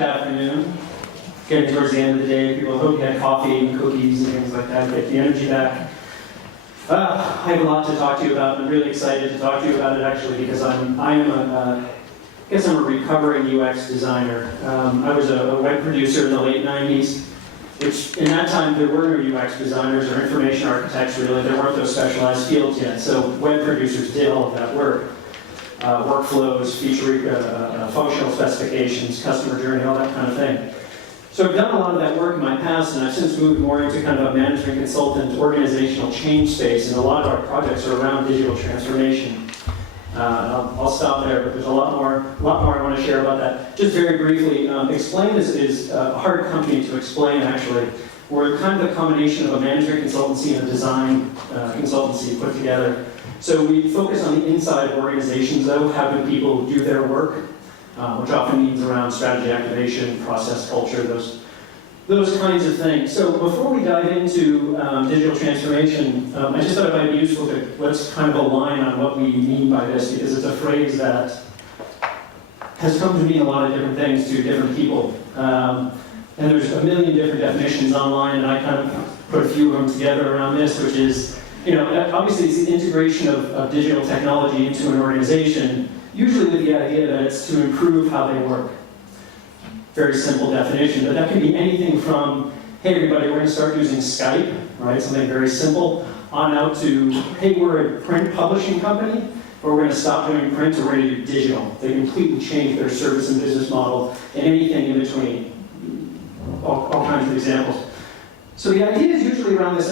good afternoon. Getting towards the end of the day, people hope you had coffee and cookies and things like that, get the energy back. I have a lot to talk to you about, and I'm really excited to talk to you about it actually, because I guess I'm a recovering UX designer. I was a web producer in the late 90s, which in that time there were no UX designers or information architects really. There weren't those specialized fields yet, so web producers did all of that work. Workflows, functional specifications, customer journey, all that kind of thing. So I've done a lot of that work in my past, and I've since moved more into kind of a management consultant, organizational change space, and a lot of our projects are around digital transformation. I'll stop there, but there's a lot more I want to share about that. Just very briefly, Xplane is a hard company to explain, actually. We're kind of a combination of a management consultancy and a design consultancy put together. So we focus on the inside of organizations, though. How do people do their work, which often means around strategy activation, process culture, those kinds of things. So before we dive into digital transformation, I just thought it might be useful to let's kind of align on what we mean by this, because it's a phrase that has come to mean a lot of different things to different people. And there's a million different definitions online, and I kind of put a few of them together around this, which is, obviously it's the integration of digital technology into an organization, usually with the idea that it's to improve how they work. Very simple definition, but that can be anything from, hey everybody, we're going to start using Skype, right? Something very simple, on out to, hey, we're a print publishing company, or we're going to stop doing print, or we're going to do digital. They completely change their service and business model, and anything in between. All kinds of examples. So the idea is usually around this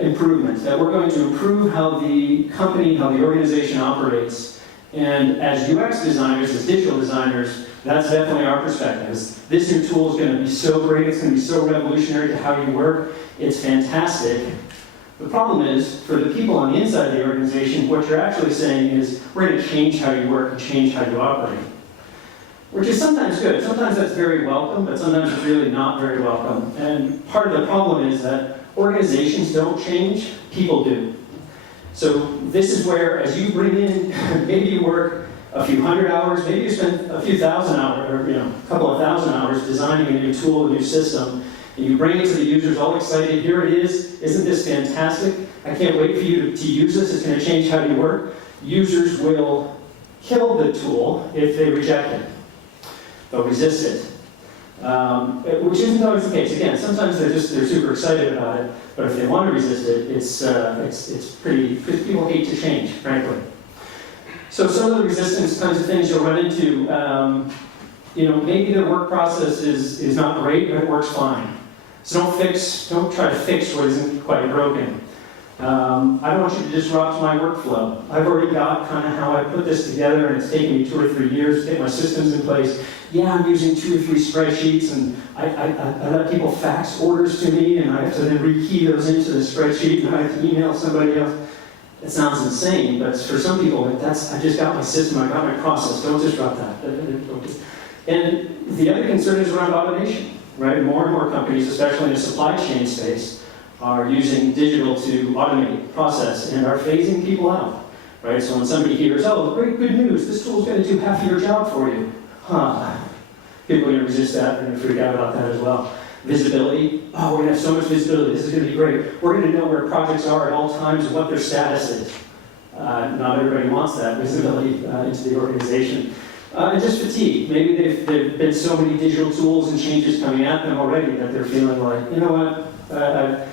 improvement, that we're going to improve how the company, how the organization operates. And as UX designers, as digital designers, that's definitely our perspective. This new tool is going to be so great, it's going to be so revolutionary to how you work, it's fantastic. The problem is, for the people on the inside of the organization, what you're actually saying is, we're going to change how you work and change how you operate. Which is sometimes good. Sometimes that's very welcome, but sometimes it's really not very welcome. And part of the problem is that organizations don't change, people do. So this is where, as you bring in, maybe you work a few hundred hours, maybe you spend a few thousand hours, or a couple of thousand hours designing a new tool, a new system, and you bring it to the users all excited, here it is, isn't this fantastic? I can't wait for you to use this, it's going to change how you work. Users will kill the tool if they reject it. They'll resist it, which isn't always the case. Again, sometimes they're super excited about it, but if they want to resist it, it's pretty, because people hate to change, frankly. So some of the resistance kinds of things you'll run into, maybe their work process is not great, but it works fine. So don't try to fix what isn't quite broken. I don't want you to disrupt my workflow. I've already got kind of how I put this together, and it's taken me 2 or 3 years to get my systems in place. Yeah, I'm using 2 or 3 spreadsheets, and I let people fax orders to me, and I have to then rekey those into the spreadsheet, and I have to email somebody else. It sounds insane, but for some people, I just got my system, I got my process. Don't disrupt that. And the other concern is around automation, right? More and more companies, especially in the supply chain space, are using digital to automate process and are phasing people out, right? So when somebody hears, oh, great, good news, this tool's going to do half of your job for you. People are going to resist that, they're going to freak out about that as well. Visibility, oh, we're going to have so much visibility, this is going to be great. We're going to know where projects are at all times and what their status is. Not everybody wants that visibility into the organization. And just fatigue. Maybe there've been so many digital tools and changes coming at them already that they're feeling like, you know what,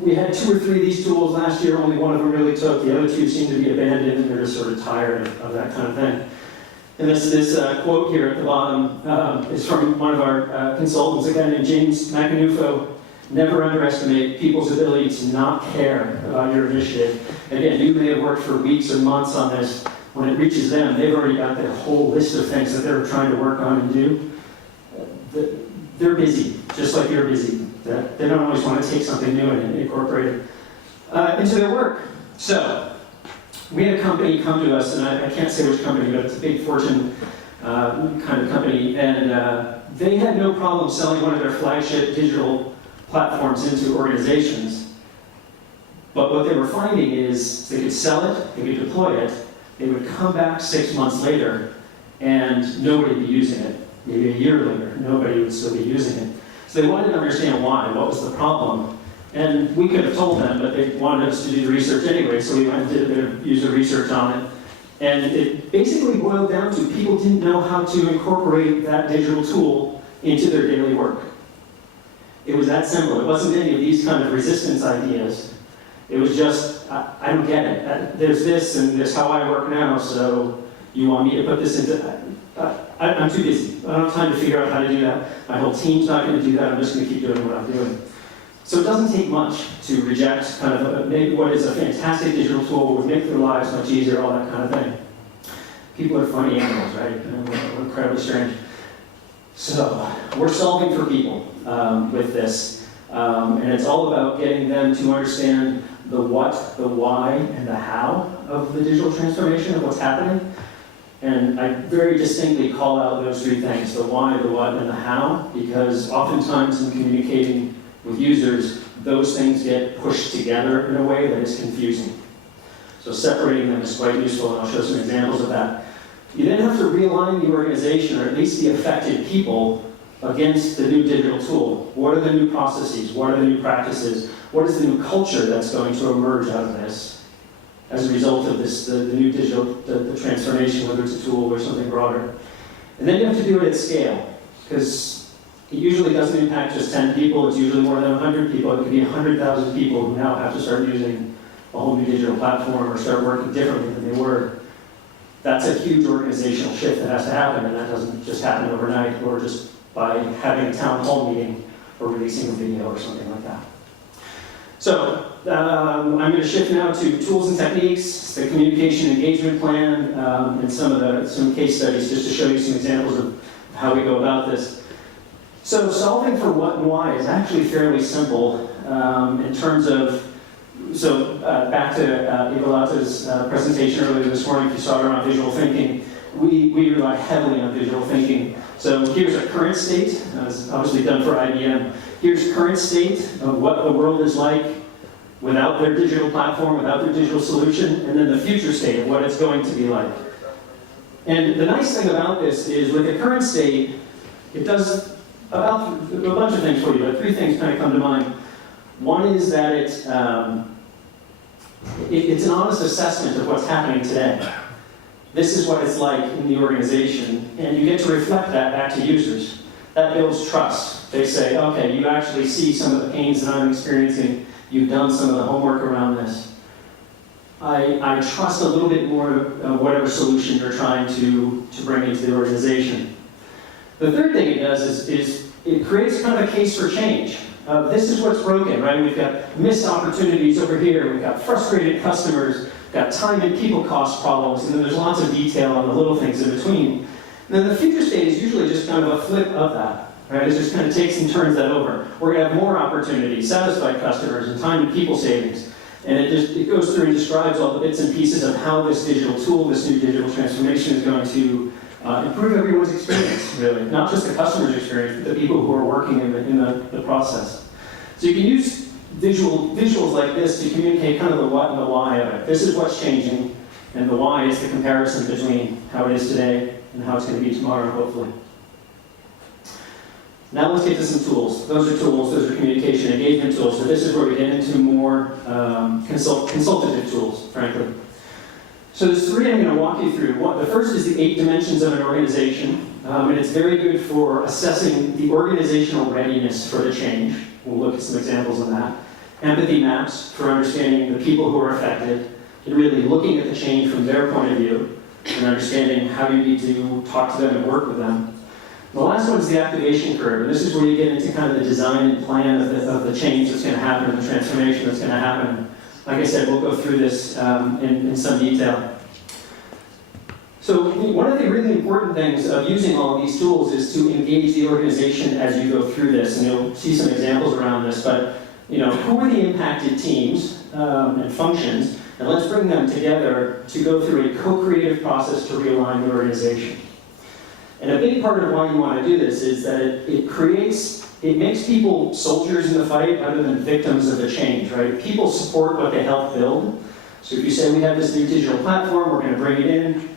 we had 2 or 3 of these tools last year, only one of them really took, the other 2 seem to be abandoned, and they're just sort of tired of that kind of thing. And this quote here at the bottom is from one of our consultants, a guy named James McAnufo. Never underestimate people's ability to not care about your initiative. Again, you may have worked for weeks or months on this. When it reaches them, they've already got their whole list of things that they're trying to work on and do. They're busy, just like you're busy. They don't always want to take something new and incorporate it into their work. So, we had a company come to us, and I can't say which company, but it's a big Fortune kind of company, and they had no problem selling one of their flagship digital platforms into organizations. But what they were finding is they could sell it, they could deploy it, they would come back 6 months later, and nobody would be using it. maybe a year later, nobody would still be using it. So they wanted to understand why, what was the problem. And we could have told them, but they wanted us to do the research anyway, so we went and did a bit of user research on it. And it basically boiled down to people didn't know how to incorporate that digital tool into their daily work. It was that simple. It wasn't any of these kind of resistance ideas. It was just, I don't get it. There's this, and there's how I work now, so you want me to put this into... I'm too busy. I don't have time to figure out how to do that. My whole team's not going to do that. I'm just going to keep doing what I'm doing. So it doesn't take much to reject kind of maybe what is a fantastic digital tool, would make their lives much easier, all that kind of thing. People are funny animals, right? And we're incredibly strange. So we're solving for people with this. And it's all about getting them to understand the what, the why, and the how of the digital transformation, of what's happening. And I very distinctly call out those three things, the why, the what, and the how, because oftentimes in communicating with users, those things get pushed together in a way that is confusing. So separating them is quite useful, and I'll show some examples of that. You then have to realign the organization, or at least the affected people, against the new digital tool. What are the new processes? What are the new practices? What is the new culture that's going to emerge out of this as a result of this, the new digital, the transformation, whether it's a tool or something broader? And then you have to do it at scale, because it usually doesn't impact just 10 people, it's usually more than 100 people. It could be 100,000 people who now have to start using a whole new digital platform or start working differently than they were. That's a huge organizational shift that has to happen, and that doesn't just happen overnight or just by having a town hall meeting or releasing a video or something like that. So I'm going to shift now to tools and techniques, the communication engagement plan, and some case studies just to show you some examples of how we go about this. So solving for what and why is actually fairly simple in terms of, back to Ivalata's presentation earlier this morning, if you saw it around visual thinking, we rely heavily on visual thinking. So here's a current state, it's obviously done for IBM. Here's current state of what the world is like without their digital platform, without their digital solution, and then the future state of what it's going to be like. And the nice thing about this is with the current state, it does about a bunch of things for you, but three things kind of come to mind. One is that it's an honest assessment of what's happening today. This is what it's like in the organization, and you get to reflect that back to users. That builds trust. They say, okay, you actually see some of the pains that I'm experiencing. You've done some of the homework around this. I trust a little bit more of whatever solution you're trying to bring into the organization. The third thing it does is it creates kind of a case for change. This is what's broken, right? We've got missed opportunities over here. We've got frustrated customers. We've got time and people cost problems. And then there's lots of detail on the little things in between. And then the future state is usually just kind of a flip of that, right? It just kind of takes and turns that over. We're going to have more opportunities, satisfied customers, and time and people savings. And it goes through and describes all the bits and pieces of how this digital tool, this new digital transformation is going to improve everyone's experience, really. Not just the customer's experience, but the people who are working in the process. So you can use visuals like this to communicate kind of the what and the why of it. This is what's changing, and the why is the comparison between how it is today and how it's going to be tomorrow, hopefully. Now let's get to some tools. Those are communication engagement tools. So this is where we get into more consultative tools, frankly. So there's three I'm going to walk you through. The first is the 8 dimensions of an organization, and it's very good for assessing the organizational readiness for the change. We'll look at some examples on that. Empathy maps for understanding the people who are affected, and really looking at the change from their point of view, and understanding how you need to talk to them and work with them. The last one is the activation curve, and this is where you get into kind of the design and plan of the change that's going to happen, and the transformation that's going to happen. Like I said, we'll go through this in some detail. So one of the really important things of using all of these tools is to engage the organization as you go through this, and you'll see some examples around this, but who are the impacted teams and functions, and let's bring them together to go through a co-creative process to realign the organization. And a big part of why you want to do this is that it makes people soldiers in the fight rather than victims of the change, right? People support what they help build. So if you say we have this new digital platform, we're going to bring it in.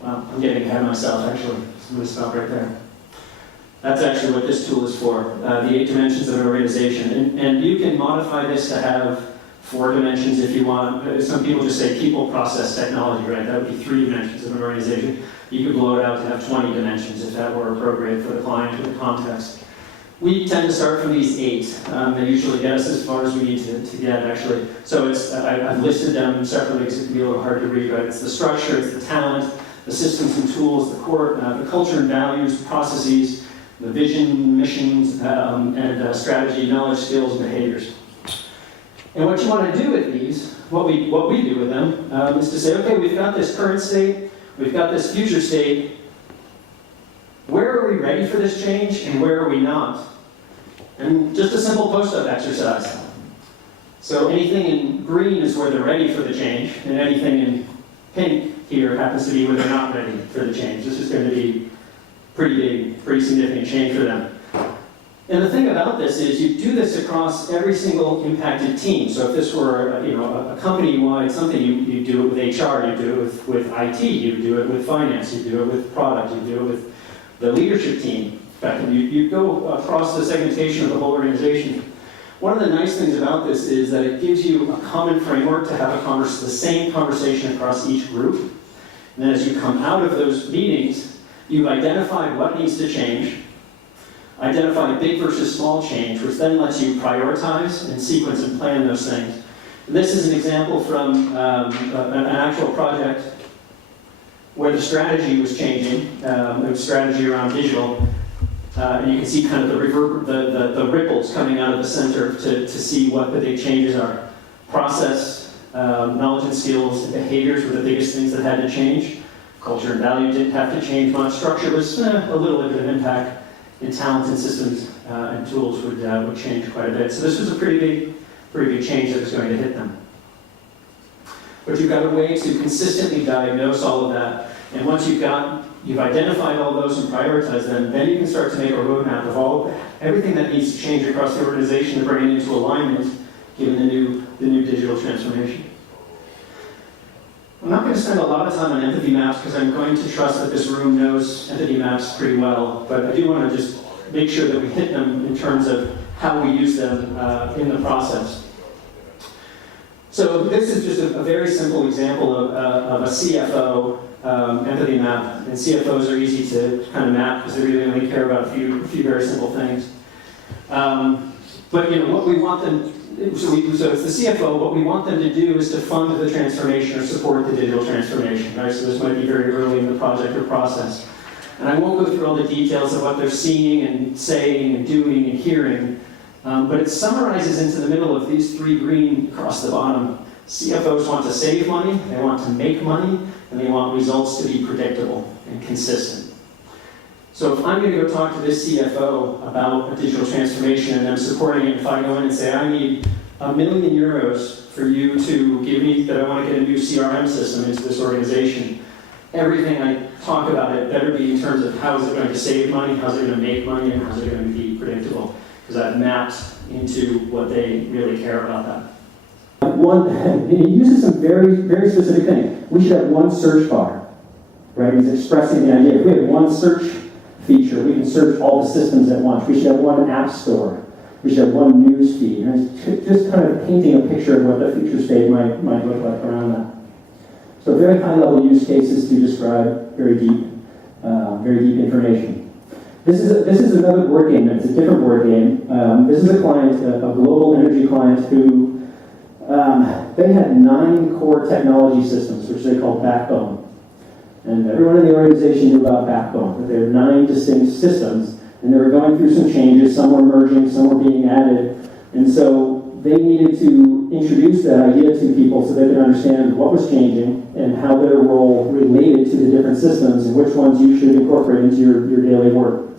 Well, I'm getting ahead of myself, actually. I'm going to stop right there. That's actually what this tool is for, the 8 dimensions of an organization. And you can modify this to have 4 dimensions if you want. Some people just say people, process, technology, right? That would be 3 dimensions of an organization. You could blow it out to have 20 dimensions if that were appropriate for the client or the context. We tend to start from these 8. They usually get us as far as we need to get, actually. So I've listed them separately because it can be a little hard to read, right? It's the structure, it's the talent, the systems and tools, the core, the culture and values, processes, the vision, missions, and strategy, knowledge, skills, and behaviors. And what you want to do with these, what we do with them, is to say, okay, we've got this current state, we've got this future state. Where are we ready for this change, and where are we not? And just a simple post-up exercise. So anything in green is where they're ready for the change, and anything in pink here happens to be where they're not ready for the change. This is going to be pretty big, pretty significant change for them. And the thing about this is you do this across every single impacted team. So if this were a company-wide something, you do it with HR, you do it with IT, you do it with finance, you do it with product, you do it with the leadership team. In fact, you go across the segmentation of the whole organization. One of the nice things about this is that it gives you a common framework to have the same conversation across each group. And then as you come out of those meetings, you've identified what needs to change, identify big versus small change, which then lets you prioritize and sequence and plan those things. And this is an example from an actual project where the strategy was changing. It was strategy around digital. And you can see kind of the ripples coming out of the center to see what the big changes are. Process, knowledge and skills, and behaviors were the biggest things that had to change. Culture and value didn't have to change much. Structure was a little bit of an impact. And talent and systems and tools would change quite a bit. So this was a pretty big change that was going to hit them. But you've got a way to consistently diagnose all of that. And once you've identified all those and prioritized them, then you can start to make a roadmap of everything that needs to change across the organization to bring it into alignment, given the new digital transformation. I'm not going to spend a lot of time on entity maps because I'm going to trust that this room knows entity maps pretty well, but I do want to just make sure that we hit them in terms of how we use them in the process. So this is just a very simple example of a CFO entity map, and CFOs are easy to kind of map because they really only care about a few very simple things. But what we want them, so it's the CFO, what we want them to do is to fund the transformation or support the digital transformation, right? So this might be very early in the project or process. And I won't go through all the details of what they're seeing and saying and doing and hearing, but it summarizes into the middle of these 3 green across the bottom. CFOs want to save money, they want to make money, and they want results to be predictable and consistent. So if I'm going to go talk to this CFO about a digital transformation and I'm supporting it, if I go in and say, I need €1 million for you to give me, that I want to get a new CRM system into this organization, everything I talk about it better be in terms of how is it going to save money, how's it going to make money, and how's it going to be predictable. Because I've mapped into what they really care about that. It uses some very, very specific thing. We should have one search bar, right? He's expressing the idea. If we have one search feature, we can search all the systems at once. We should have one app store. We should have one news feed. And it's just kind of painting a picture of what the future state might look like around that. So very high-level use cases to describe very deep information. This is another board game. It's a different board game. This is a client, a global energy client who they had 9 core technology systems, which they called Backbone. And everyone in the organization knew about Backbone, but there were 9 distinct systems, and they were going through some changes. Some were merging, some were being added. And so they needed to introduce that idea to people so they could understand what was changing and how their role related to the different systems and which ones you should incorporate into your daily work.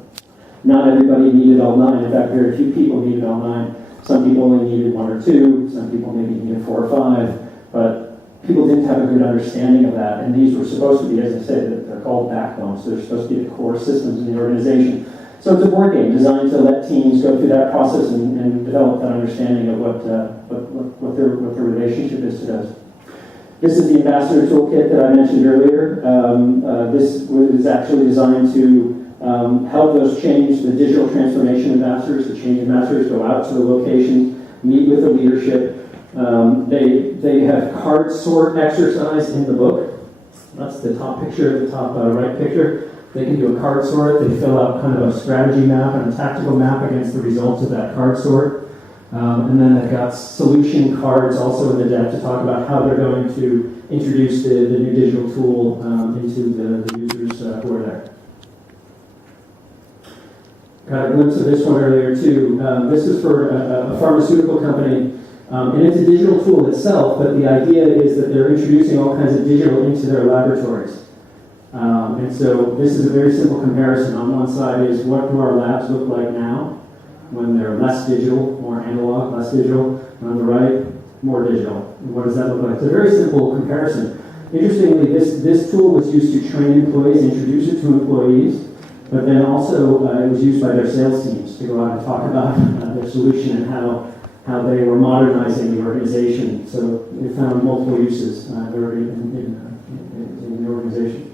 Not everybody needed all 9. In fact, very few people needed all 9. Some people only needed 1 or 2. Some people maybe needed 4 or 5. But people didn't have a good understanding of that. And these were supposed to be, as I said, they're called backbones. So they're supposed to be the core systems in the organization. So it's a board game designed to let teams go through that process and develop that understanding of what their relationship is to those. This is the Ambassador Toolkit that I mentioned earlier. This was actually designed to help those change, the digital transformation ambassadors, the change ambassadors go out to the location, meet with the leadership. They have card sort exercise in the book. That's the top picture, the top right picture. They can do a card sort. They fill out kind of a strategy map and a tactical map against the results of that card sort. And then they've got solution cards also in the deck to talk about how they're going to introduce the new digital tool into the users who are there. Got a glimpse of this one earlier too. This is for a pharmaceutical company, and it's a digital tool itself, but the idea is that they're introducing all kinds of digital into their laboratories. And so this is a very simple comparison. On one side is what do our labs look like now when they're less digital, more analog, less digital. And on the right, more digital. And what does that look like? It's a very simple comparison. Interestingly, this tool was used to train employees, introduce it to employees, but then also it was used by their sales teams to go out and talk about their solution and how they were modernizing the organization. So it found multiple uses in the organization.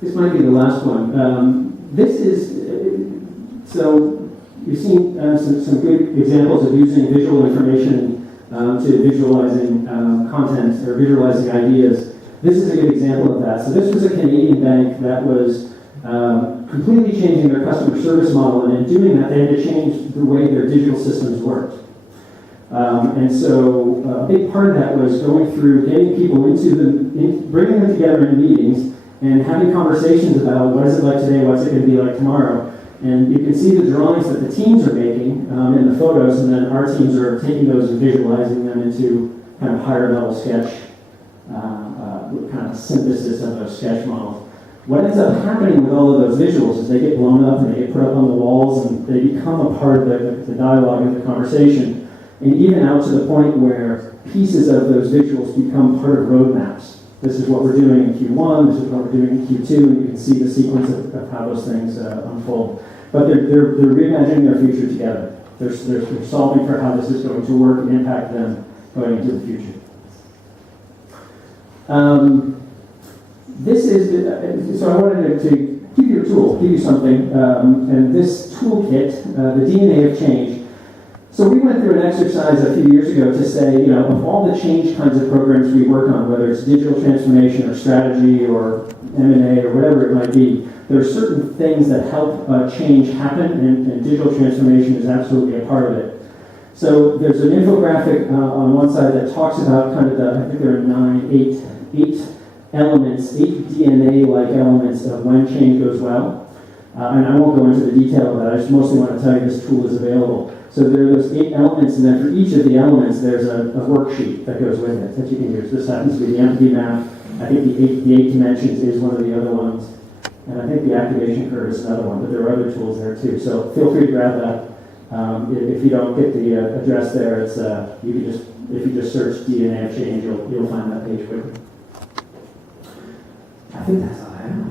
This might be the last one. This is, so you've seen some good examples of using visual information to visualizing content or visualizing ideas. This is a good example of that. So this was a Canadian bank that was completely changing their customer service model, and in doing that, they had to change the way their digital systems worked. And so a big part of that was going through getting people bringing them together in meetings and having conversations about what is it like today, what's it going to be like tomorrow. And you can see the drawings that the teams are making in the photos, and then our teams are taking those and visualizing them into kind of higher level sketch, kind of synthesis of those sketch models. What ends up happening with all of those visuals is they get blown up and they get put up on the walls and they become a part of the dialogue and the conversation, and even out to the point where pieces of those visuals become part of roadmaps. This is what we're doing in Q1, this is what we're doing in Q2, and you can see the sequence of how those things unfold. But they're reimagining their future together. They're solving for how this is going to work and impact them going into the future. This is, so I wanted to give you a tool, give you something, and this toolkit, the DNA of change. So we went through an exercise a few years ago to say, of all the change kinds of programs we work on, whether it's digital transformation or strategy or M&A or whatever it might be, there are certain things that help change happen, and digital transformation is absolutely a part of it. So there's an infographic on one side that talks about kind of I think there are eight elements, 8 DNA-like elements of when change goes well. And I won't go into the detail of that, I just mostly want to tell you this tool is available. So there are those 8 elements, and then for each of the elements, there's a worksheet that goes with it that you can use. This happens to be the empathy map. I think the eight dimensions is one of the other ones. And I think the activation curve is another one, but there are other tools there too. So feel free to grab that. If you don't get the address there, it's you can just, if you just search DNA of change, you'll find that page quickly. I think that's all I have.